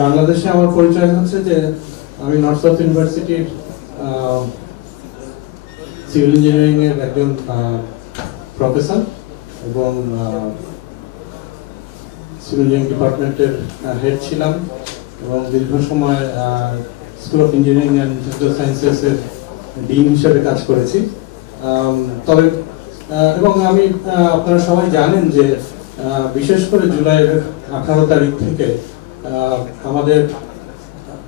বাংলাদেশে আমার পরিচয় হচ্ছে যে আমি নর্থ সাউথ ইউনিভার্সিটির সিভিল ইঞ্জিনিয়ারিং এর একজন প্রফেসর এবং সিভিল ইঞ্জিনিয়ারিং ডিপার্টমেন্টের হেড ছিলাম এবং দীর্ঘ সময় school of engineering and physical sciences এর ডিন হিসেবে কাজ করেছি। তবে এবং আমি আপনারা সবাই জানেন যে বিশেষ করে জুলাইয়ের 18 তারিখ থেকে আমাদের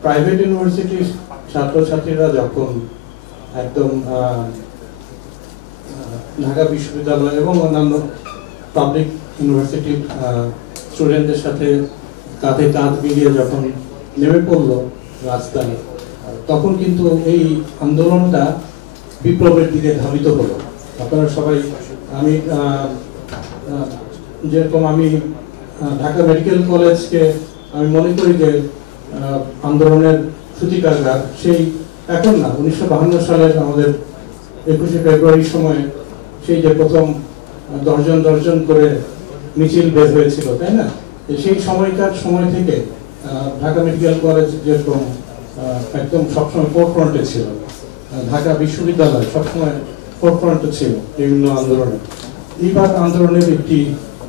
প্রাইভেট ইউনিভার্সিটির ছাত্রছাত্রীরা যখন একদম ঢাকা বিশ্ববিদ্যালয় এবং অন্যান্য পাবলিক ইউনিভার্সিটির স্টুডেন্টদের সাথে কাঁধে কাঁধ মিলিয়ে যখন নেমে পড়লো রাস্তায়, তখন কিন্তু এই আন্দোলনটা বিপ্লবের দিকে ধাবিত হলো। আপনারা সবাই আমি যেরকম আমি ঢাকা মেডিকেল কলেজকে আমি মনে করি যে আন্দোলনের সূতিকাগার, সেই এখন না 1952 সালের আমাদের 21শে ফেব্রুয়ারির সময় সেই যে প্রথম দশজন করে মিছিল বের হয়েছিল, তাই না? সেই সময়কার সময় থেকে ঢাকা মেডিকেল কলেজ যেরকম একদম সবসময় ফোরফ্রন্টে ছিল, ঢাকা বিশ্ববিদ্যালয় সবসময় ফোরফ্রন্টে ছিল বিভিন্ন আন্দোলনে। এইবার আন্দোলনের একটি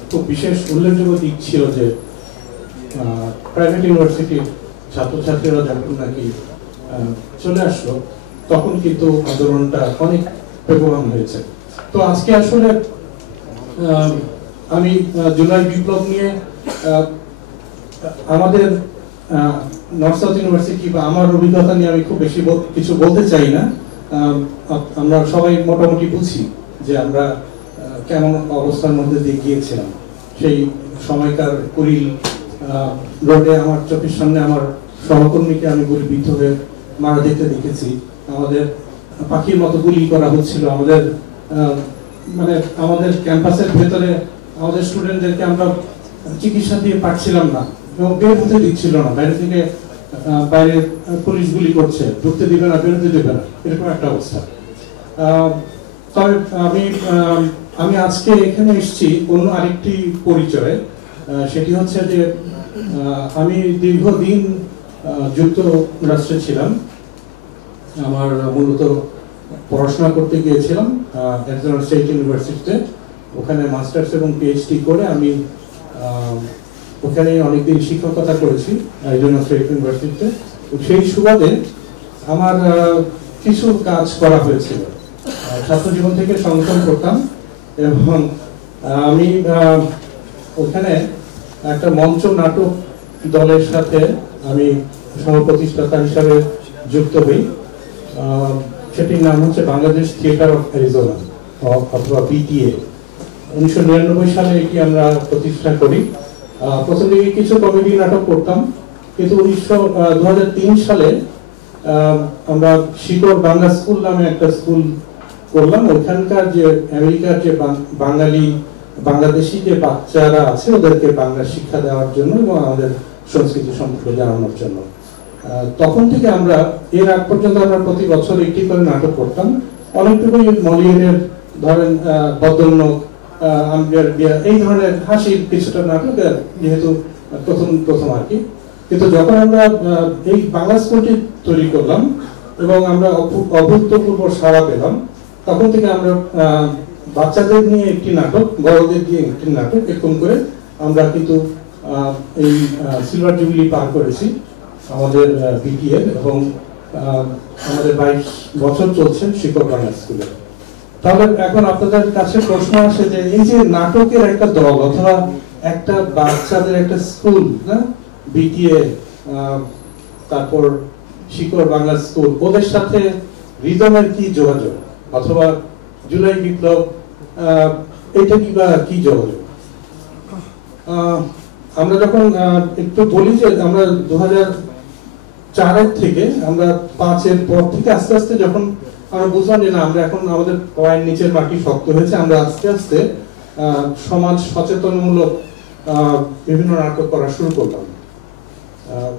খুব বিশেষ উল্লেখযোগ্য দিক ছিল যে প্রাইভেট ইউনিভার্সিটির ছাত্রছাত্রীরা যখন নাকি চলে আসলো, তখন কিন্তু আন্দোলনটা অনেক বেগবান হয়েছে। তো আজকে আসলে আমি জুলাই বিপ্লব নিয়ে আমাদের নর্থ সাউথ ইউনিভার্সিটি বা আমার অভিজ্ঞতা নিয়ে আমি খুব বেশি কিছু বলতে চাই না। আমরা সবাই মোটামুটি বুঝি যে আমরা কেমন অবস্থার মধ্যে দিয়ে গিয়েছিলাম। সেই সময়কার কুড়িল রোডে আমার চোখের সামনে আমার সহকর্মীকে আমি গুলিবিদ্ধ হয়ে মারা যেতে দেখেছি। আমাদের পাখির মতো গুলি করা হচ্ছিল। আমাদের মানে আমাদের ক্যাম্পাসের ভেতরে আমাদের স্টুডেন্টদেরকে আমরা চিকিৎসা দিয়ে পাচ্ছিলাম না এবং বের হতে দিচ্ছিল না। বাইরে পুলিশ গুলি করছে, ঢুকতে দিবে না, বেরোতে দেবে না, এরকম একটা অবস্থা। তবে আমি আজকে এখানে এসেছি অন্য আরেকটি পরিচয়। সেটি হচ্ছে যে আমি দীর্ঘদিন যুক্তরাষ্ট্রে ছিলাম। আমার মূলত পড়াশোনা করতে গিয়েছিলাম অ্যারিজোনা স্টেট ইউনিভার্সিটিতে। ওখানে মাস্টার্স এবং পিএইচডি করে আমি ওখানে অনেকদিন শিক্ষকতা করেছি অ্যারিজোনা স্টেট ইউনিভার্সিটিতে। সেই সুবাদে আমার কিছু কাজ করা হয়েছিল। ছাত্র জীবন থেকে সংগঠন করতাম এবং আমি ওখানে একটা মঞ্চ নাটক দলের সাথে আমি সহ-প্রতিষ্ঠাতা হিসাবে যুক্ত হই। সেটির নাম হচ্ছে বাংলাদেশ থিয়েটার অফ অ্যারিজোনা অথবা বিটিএ। 1999 সালে এটি আমরা প্রতিষ্ঠা করি। প্রথম দিকে কিছু কমেডি নাটক করতাম, কিন্তু 2003 সালে আমরা শিকড় বাংলা স্কুল নামে একটা স্কুল করলাম। ওখানকার যে আমেরিকার যে বাংলাদেশি যে বাচ্চারা আছে ওদেরকে বাংলা শিক্ষা দেওয়ার জন্য এবং আমাদের সংস্কৃতি সম্পর্কে জানানোর জন্য। তখন থেকে আমরা এর আগ পর্যন্ত আমরা প্রতি বছর একটি করে নাটক করতাম। অনেকটুকুই মলিয়েরের ধরেন বদলনক, এই ধরনের হাসির কিছুটা নাটক, যেহেতু প্রথম আর কি। কিন্তু যখন আমরা এই বাংলা স্কুলটি তৈরি করলাম এবং আমরা অভূতপূর্ব সাড়া পেলাম, তখন থেকে আমরা বাচ্চাদের নিয়ে একটি নাটক, বড়দের দিয়ে একটি নাটক, এরকম করে আমরা কিন্তু এই সিলভার জুবিলি পার করেছি আমাদের বিটিএ এবং আমাদের 22 বছর চলছে শিকড় বাংলা স্কুলে। তাহলে এখন আপনাদের কাছে প্রশ্ন আসে যে এই যে নাটকের একটা দল অথবা একটা বাচ্চাদের একটা স্কুল না, বিটিএ, তারপর শিকড় বাংলা স্কুল, ওদের সাথে রিদমের কি যোগাযোগ অথবা জুলাই বিপ্লব এটা কি যোগাযোগ? আমরা যখন একটু বলি যে আমরা 2004 থেকে আমরা 5-এর পর থেকে আস্তে আস্তে যখন আমরা বুঝলাম যে না, আমরা এখন আমাদের পায়ের নিচের মাটি শক্ত হয়েছে, আমরা আস্তে আস্তে সমাজ সচেতনমূলক বিভিন্ন নাটক করা শুরু করলাম।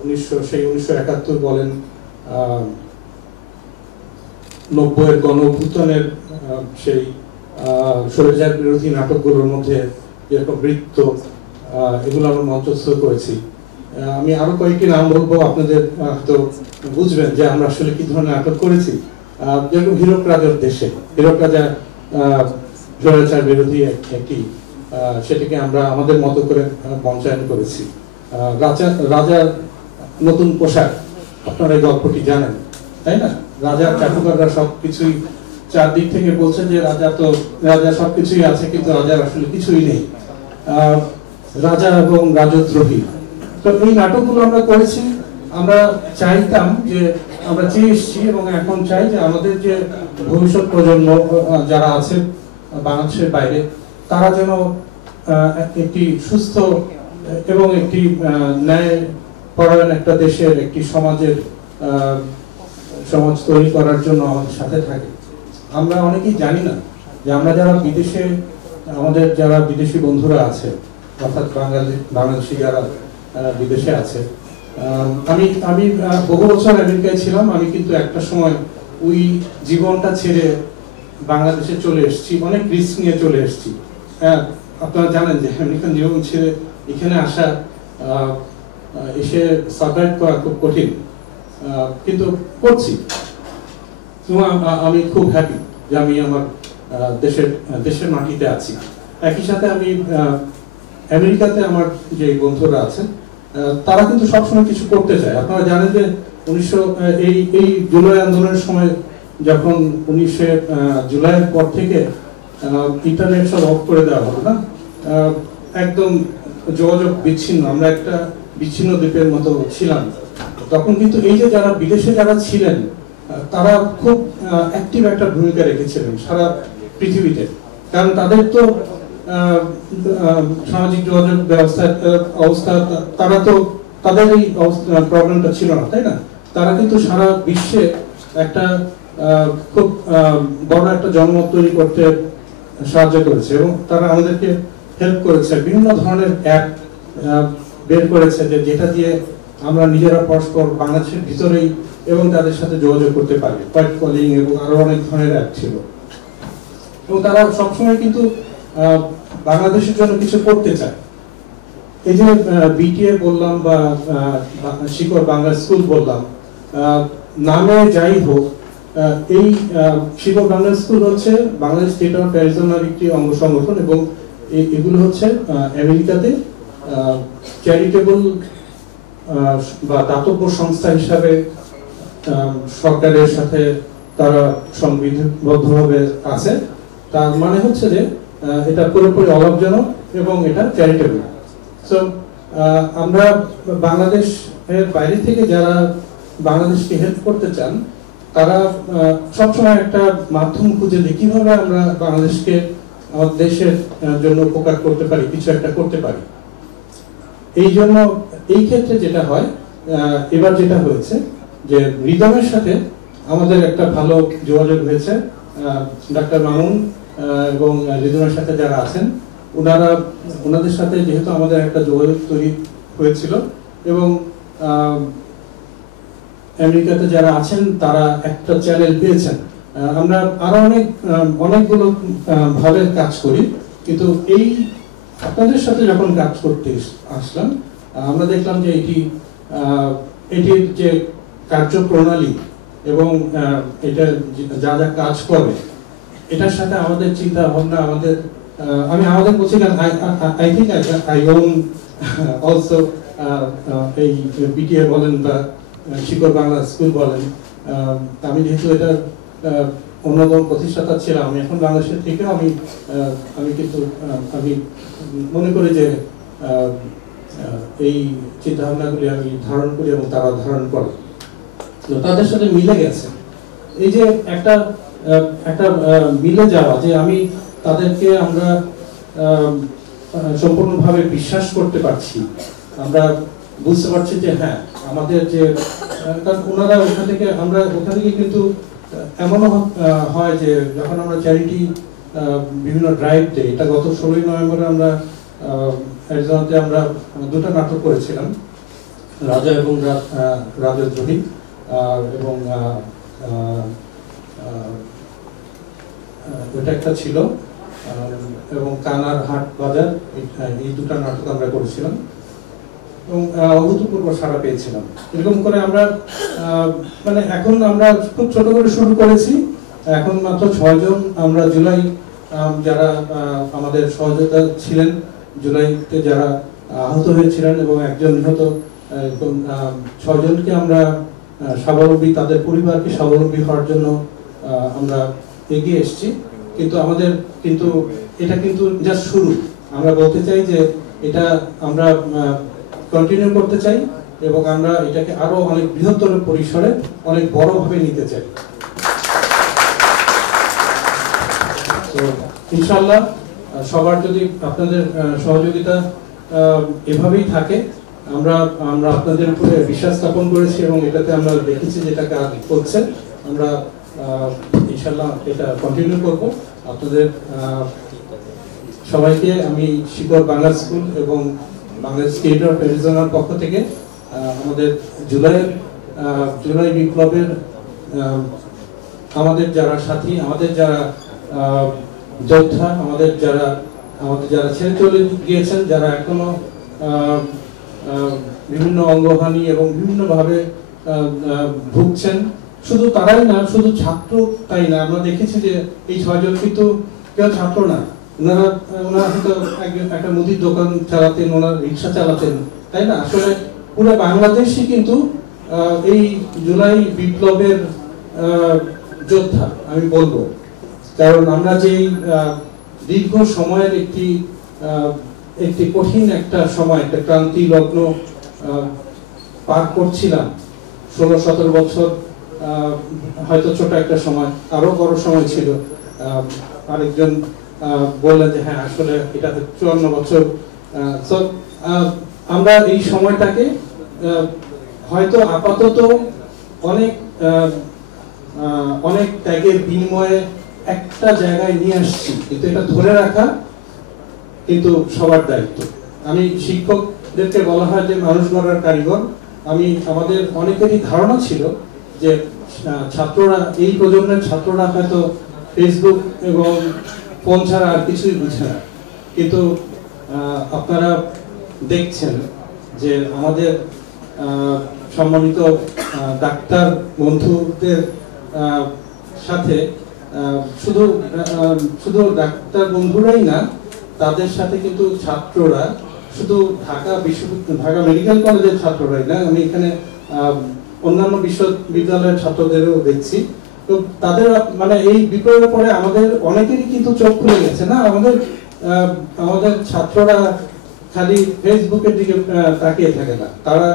1971 বলেন, 90-এর গণ অভ্যুত্থানের সেই স্বৈরাচার বিরোধী নাটকগুলোর মধ্যে যেরকম বৃত্ত, এগুলো আমরা মঞ্চস্থ করেছি আমি আরো কয়েকটি নাম বলবো, আপনাদের হয়তো বুঝবেন যে আমরা আসলে কি ধরনের নাটক করেছি। যেরকম হীরক রাজার দেশে, হীরক রাজা স্বৈরাচার বিরোধী একটি, সেটাকে আমরা আমাদের মতো করে মঞ্চায়ন করেছি। রাজার নতুন পোশাক, আপনারা এই গল্পটি জানেন তাই না? রাজার চাটুকাররা সবকিছুই চারদিক থেকে বলছে যে রাজা সবকিছুই আছে, কিন্তু রাজার আসলে কিছুই নেই। রাজা এবং রাজদ্রোহী, তো এই নাটকগুলো আমরা করেছি। আমরা চাইতাম যে, আমরা চেয়ে এসেছি এবং এখন চাই যে আমাদের যে ভবিষ্যৎ প্রজন্ম যারা আছে বাংলাদেশের বাইরে, তারা যেন একটি সুস্থ এবং একটি ন্যায় পরায়ণ একটা দেশের, একটি সমাজ তৈরি করার জন্য আমাদের সাথে থাকে। আমরা অনেকেই জানি না যে আমরা যারা বিদেশে, আমাদের যারা বিদেশি বন্ধুরা আছে, অর্থাৎ বাংলাদেশি যারা বিদেশে আছে, আমি বহু বছর আমেরিকায় ছিলাম। আমি কিন্তু একটা সময় ওই জীবনটা ছেড়ে বাংলাদেশে চলে এসেছি, অনেক রিস্ক নিয়ে চলে এসেছি। আপনারা জানেন যে আমেরিকান জীবন ছেড়ে এখানে আসা, এসে সার্ভাইভ করা খুব কঠিন, কিন্তু করছি। আমি খুব হ্যাপি যে আমি আমার দেশের মাটিতে আছি। একই সাথে আমি আমেরিকাতে আমার যে বন্ধুরা আছে, তারা কিন্তু সবসময় কিছু করতে চায়। আপনারা জানেন যে এই জুলাই আন্দোলনের সময়, যখন 19 জুলাইয়ের পর থেকে ইন্টারনেট সব অফ করে দেওয়া হলো না, একদম যোগাযোগ বিচ্ছিন্ন, আমরা একটা বিচ্ছিন্ন দ্বীপের মতো ছিলাম। তখন কিন্তু এই যে যারা বিদেশে যারা ছিলেন, তারা খুব অ্যাক্টিভ একটা ভূমিকা রেখেছিলেন সারা পৃথিবীতে। কারণ তাদের তো সামাজিক যোগাযোগ অবস্থা, তারা তো, তাদের এই প্রবলেমটা ছিল না, তাই না? তারা কিন্তু সারা বিশ্বে একটা খুব বড় একটা জনমত তৈরি করতে সাহায্য করেছে, এবং তারা আমাদেরকে হেল্প করেছে। বিভিন্ন ধরনের অ্যাপ বের করেছে, যেটা দিয়ে আমরা নিজেরা পরস্পর বাংলাদেশের ভিতরেই এবং তাদের সাথে যোগাযোগ করতে পারি। হোয়াইট কলিং এবং আরো অনেক ধরনের অ্যাপ ছিল, এবং তারা সবসময় কিন্তু বাংলাদেশের জন্য কিছু করতে চায়। এই যে বিটিএ বললাম বা শিকড় বাংলা স্কুল বললাম, নামে যাই হোক, এই শিকড় বাংলা স্কুল হচ্ছে বাংলাদেশ স্টেট অফ অ্যারিজোনার একটি অঙ্গ সংগঠন, এবং এগুলো হচ্ছে আমেরিকাতে চ্যারিটেবল বা দাতব্য সংস্থা হিসাবে সরকারের সাথে তারা সংবিধিবদ্ধভাবে আছে। তার মানে হচ্ছে যে এটা পুরোপুরি অলাভজনক এবং এটা চ্যারিটেবল। সো আমরা বাংলাদেশের বাইরে থেকে যারা বাংলাদেশকে হেল্প করতে চান, তারা সবসময় একটা মাধ্যম খুঁজে দেখি কিভাবে আমরা বাংলাদেশকে, আমাদের দেশের জন্য উপকার করতে পারি, কিছু একটা করতে পারি। এই জন্য এই ক্ষেত্রে যেটা হয়, এবার যেটা হয়েছে যে রিদমের সাথে আমাদের একটা ভালো যোগাযোগ হয়েছে। ডাক্তার মামুন এবং রিদমের সাথে যারা আছেন, ওনাদের সাথে যেহেতু আমাদের একটা যোগাযোগ তৈরি হয়েছিল, এবং আমেরিকাতে যারা আছেন তারা একটা চ্যানেল পেয়েছেন। আমরা আরো অনেকগুলো ভাবে কাজ করি, কিন্তু এই আপনাদের সাথে যখন কাজ করতে আসলাম, আমরা দেখলাম যে এটির যে কার্যপ্রণালী এবং এটা যা যা কাজ করে, এটার সাথে আমাদের চিন্তা ভাবনা, আমি আমাদের বলছি না, I think I own also এই বিটিএ বলেন বা শিকড় বাংলা স্কুল বলেন। আমি যেহেতু এটা অন্যতম প্রতিষ্ঠাতা ছিলাম, আমি এখন বাংলাদেশের থেকেও আমি কিন্তু আমি মনে করি যে এই চিন্তা ভাবনাগুলি আমি ধারণ করি এবং তারা ধারণ করে, তাদের সাথে মিলে গেছে। এই যে একটা মিলে যাওয়া, যে তাদেরকে আমরা সম্পূর্ণভাবে বিশ্বাস করতে পারছি, আমরা বুঝতে পারছি যে হ্যাঁ, আমাদের যে, কারণ ওনারা ওখান থেকে কিন্তু এমনও হয় যে যখন আমরা চ্যারিটি বিভিন্ন ড্রাইভ দেই, এটা গত 16 নভেম্বরে আমরা অ্যারিজোনাতে আমরা দুটো নাটক করেছিলাম, রাজা এবং রাজদ্রোহী, এবং ওটা একটা ছিল, এবং কানার হাট বাজার, এই দুটো নাটক আমরা করেছিলাম। এবং অভূতপূর্ব সাড়া পেয়েছিলাম। এরকম করে আমরা মানে এখন আমরা খুব ছোট করে শুরু করেছি, এখন মাত্র 6 জন আমরা জুলাই যারা আমাদের সহযোগিতা ছিলেন, জুলাইতে যারা আহত হয়েছিলেন এবং একজন নিহত, 6 জনকে আমরা স্বাবলম্বী, তাদের পরিবারকে স্বাবলম্বী হওয়ার জন্য আমরা এগিয়ে এসেছি। কিন্তু আমাদের এটা কিন্তু জাস্ট শুরু। আমরা বলতে চাই যে এটা আমরা কন্টিনিউ করতে চাই এবং আমরা এটাকে আরো অনেক বৃহত্তর পরিসরে অনেক বড়ভাবে নিতে চাই। তো ইনশাআল্লাহ সবার যদি আপনাদের সহযোগিতা এভাবেই থাকে, আমরা আপনাদের উপরে বিশ্বাস স্থাপন করেছি এবং এটাতে আমরা দেখেছি যে এটা কাজ করছে। আমরা ইনশাআল্লাহ এটা কন্টিনিউ করব। আপনাদের সবাইকে আমি শিকড় বাংলা স্কুল এবং বাংলাদেশ স্টেট অফ অ্যারিজোনার পক্ষ থেকে আমাদের জুলাই বিপ্লবের আমাদের যারা সাথী, আমাদের যারা যোদ্ধা, আমাদের যারা ছেড়ে চলে গিয়েছেন, যারা এখনো বিভিন্ন অঙ্গহানি এবং বিভিন্নভাবে ভুগছেন, শুধু তারাই না, শুধু ছাত্র তাই না, আমরা দেখেছি যে এই 6 জন কিন্তু কেউ ছাত্র না, ওনারা হয়তো একটা মুদির দোকান চালাতেন, ওনারা রিক্সা চালাতেন, তাই না? আসলে পুরো বাংলাদেশই কিন্তু এই জুলাই বিপ্লবের যোদ্ধা আমি বলবো। কারণ আমরা যে দীর্ঘ সময়ের একটি কঠিন একটা সময়, একটা ক্রান্তি লগ্ন পার করছিলাম, 16-17 বছর, হয়তো ছোট একটা সময়, আরো বড় সময় ছিল। আরেকজন বললেন যে হ্যাঁ আসলে এটা 54 বছর। আমরা এই সময়টাকে হয়তো আপাতত অনেক ত্যাগের বিনিময়ে একটা জায়গায় নিয়ে আসছি, কিন্তু এটা ধরে রাখা কিন্তু সবার দায়িত্ব। আমি শিক্ষকদেরকে বলা হয় যে মানুষ গড়ার কারিগর। আমাদের অনেকেরই ধারণা ছিল যে ছাত্ররা, এই প্রজন্মের ছাত্ররা হয়তো ফেসবুক এবং ফোন ছাড়া আর কিছুই বুঝে না, কিন্তু আপনারা দেখছেন যে আমাদের সম্মানিত ডাক্তার বন্ধুদের সাথে শুধু ডাক্তার বন্ধুরাই না, তাদের সাথে কিন্তু ছাত্ররা, শুধু ঢাকা মেডিকেল কলেজের ছাত্ররাই না, আমি এখানে অন্যান্য বিশ্ববিদ্যালয়ের ছাত্রদেরও দেখছি। তো তাদের মানে এই বিপ্লবের পরে আমাদের অনেকেরই কিন্তু চোখ খুলে গেছে না। আমাদের ছাত্ররা খালি ফেসবুকের দিকে তাকিয়ে থাকে না, তারা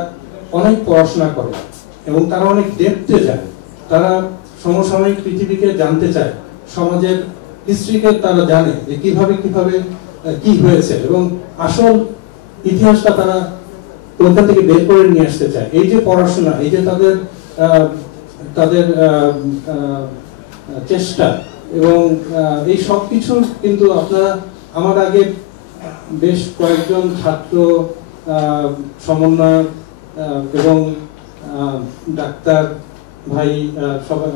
অনেক পড়াশোনা করে এবং তারা অনেক ডেপথে যায়। তারা সমসাময়িক পৃথিবীকে জানতে চায়, সমাজের হিস্ট্রিকে তারা জানে যে কিভাবে কি হয়েছে এবং আসল ইতিহাসটা তারা ওখান থেকে বের করে নিয়ে আসতে চায়। এই যে পড়াশোনা, এই যে তাদের চেষ্টা এবং এই সব কিছু কিন্তু আপনারা আমার আগে বেশ কয়েকজন ছাত্র সমন্বয়ক এবং ডাক্তার ভাই সবাই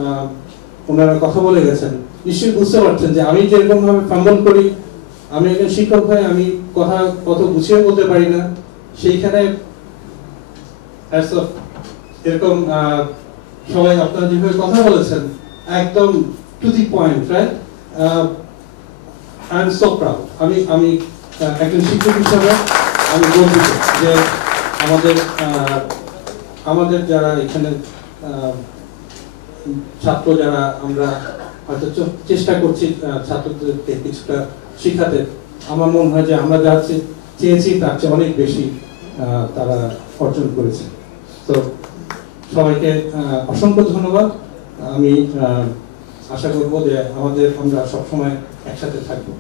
ওনারা কথা বলে গেছেন। নিশ্চয়ই বুঝতে পারছেন যে আমি যেরকম ভাবে ফাম্বল করি, আমি একজন শিক্ষক ভাই, আমি কথা কত গুছিয়ে বলতে পারি না, সেইখানে এরকম সবাই আপনারা যেভাবে কথা বলেছেন একদম to the point, right? I am so proud. আমি একজন শিক্ষক হিসাবে আমি গর্বিত যে আমাদের যারা এখানে ছাত্র, যারা আমরা হয়তো চেষ্টা করছি ছাত্রদেরকে কিছুটা শিখাতে, আমার মনে হয় যে আমরা যা চেয়েছি তার চেয়ে অনেক বেশি তারা অর্জন করেছে। তো সবাইকে অসংখ্য ধন্যবাদ। আমি আশা করব যে আমরা সবসময় একসাথে থাকবো।